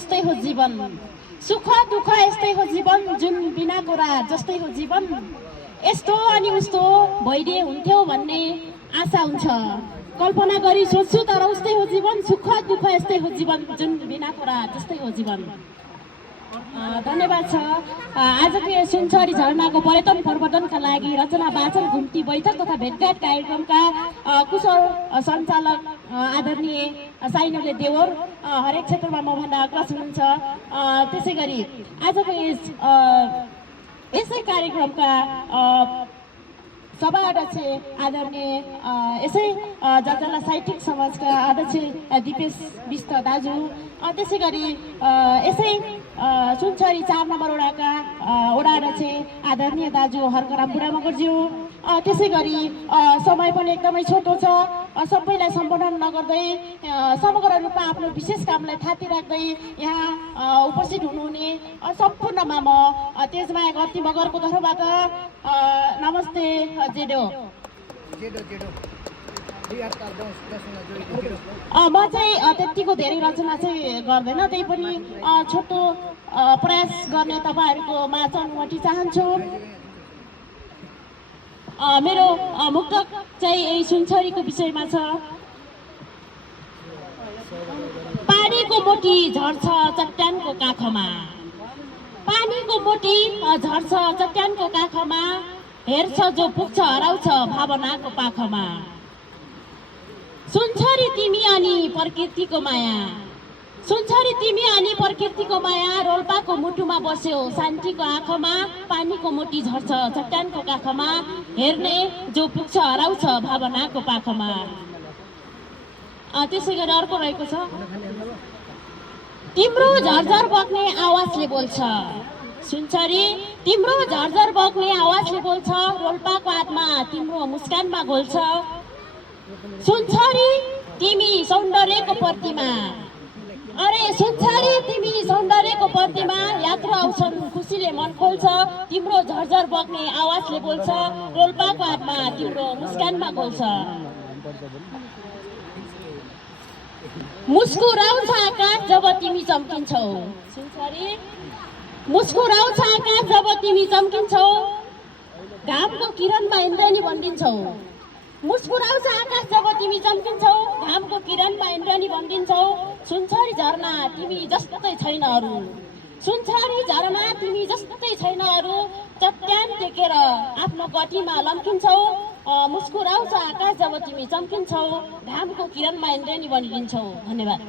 यस्तै हो जीवन, सुख दुःख यस्तै हो जीवन, जुन बिनाको रात जस्तै हो जीवन। यस्तो अनि उस्तो भइदिए हुन्थ्यो भन्ने आशा हुन्छ, कल्पना गरी सोच्छु तर उस्तै हो जीवन, सुख दुःख यस्तै हो जीवन, जुन बिनाको रात जस्तै हो जीवन। धन्यवाद छ। आजको यो सुनचरी झरनाको पर्यटन प्रवर्धनका लागि रचना वाचन घुम्ती बैठक तथा भेटघाट कार्यक्रमका कुशल सञ्चालक आदरणीय साइनले देवर हरेक क्षेत्रमा मभन्दा अग्रसर हुनुहुन्छ। त्यसै गरी आजको यसै कार्यक्रमका सभा अध्यक्ष आदरणीय यसै जलजला साहित्यिक समाजका अध्यक्ष दिपेश विष्ट दाजु, त्यसै गरी यसै सुनचरी 4 नम्बर वडाका वडा अध्यक्ष आदरणीय दाजु हर्कराम बुढा मगरज्यू, त्यसै गरी समय पनि एकदमै छोटो छ, सबैलाई सम्बोधन नगर्दै समग्र रूपमा आफ्नो विशेष कामलाई थाती राख्दै यहाँ उपस्थित हुनुहुने सम्पूर्णमा म तेजमाया गति मगरको तर्फबाट नमस्ते जेडो। म चाहिँ त्यतिको धेरै रचना चाहिँ गर्दैन, त्यही पनि छोटो प्रयास गर्ने तपाईँहरूको माझ अनुमति चाहन्छु। मेरो मुक्तक चाहिँ यही सुनचरीको विषयमा छ। पानीको मोटी झर्छ चट्टानको काखमा, पानीको मोटी झर्छ चट्टानको काखमा, हेर्छ जो पुग्छ हराउँछ भावनाको पाखमा। सुनचरी तिमी अनि प्रकृतिको माया, सुनचरी तिमी अनि प्रकृतिको माया, रोल्पाको मुटुमा बस्यो शान्तिको आँखामा, पानीको मोटी झर्छ चट्टानको काखमा, हेर्ने जो पुग्छ हराउँछ भावनाको पाखमा। त्यसै गरी अर्को रहेको छ, तिम्रो झरझर बग्ने आवाजले बोल्छ, सुनचरी तिम्रो झरझर बग्ने आवाजले बोल्छ, रोल्पाको आत्मा तिम्रो मुस्कानमा घोल्छ। सुनचरी तिमी सौन्दर्यको प्रतिमा, अरे सुनचरी तिमी सौन्दर्यको प्रतिमा, यात्रु आउँछन् खुसीले मन खोल्छ, तिम्रो झरझर बग्ने आवाजले बोल्छ, रोल्पाको आत्मा तिम्रो मुस्कानमा घोल्छ। मुस्कुराउँछ आकाश जब तिमी चम्किन्छौ, सुनचरी मुस्कुराउँछ आकाश जब तिमी चम्किन्छौ, घामको किरणमा इन्द्रेणी बनिन्छौ। मुस्कुराउँछ आकाश जब तिमी चम्किन्छौ, घामको किरणमा इन्द्रेणी बनिन्छौ। सुनचरी झरना तिमी जस्तै छैन अरू, सुनचरी झरना तिमी जस्तै छैन अरू, चट्यान टेकेर आफ्नो गतिमा लम्किन्छौ। मुस्कुराउँछ आकाश जब तिमी चम्किन्छौ, घामको किरणमा इन्द्रेणी बनिन्छौ। धन्यवाद।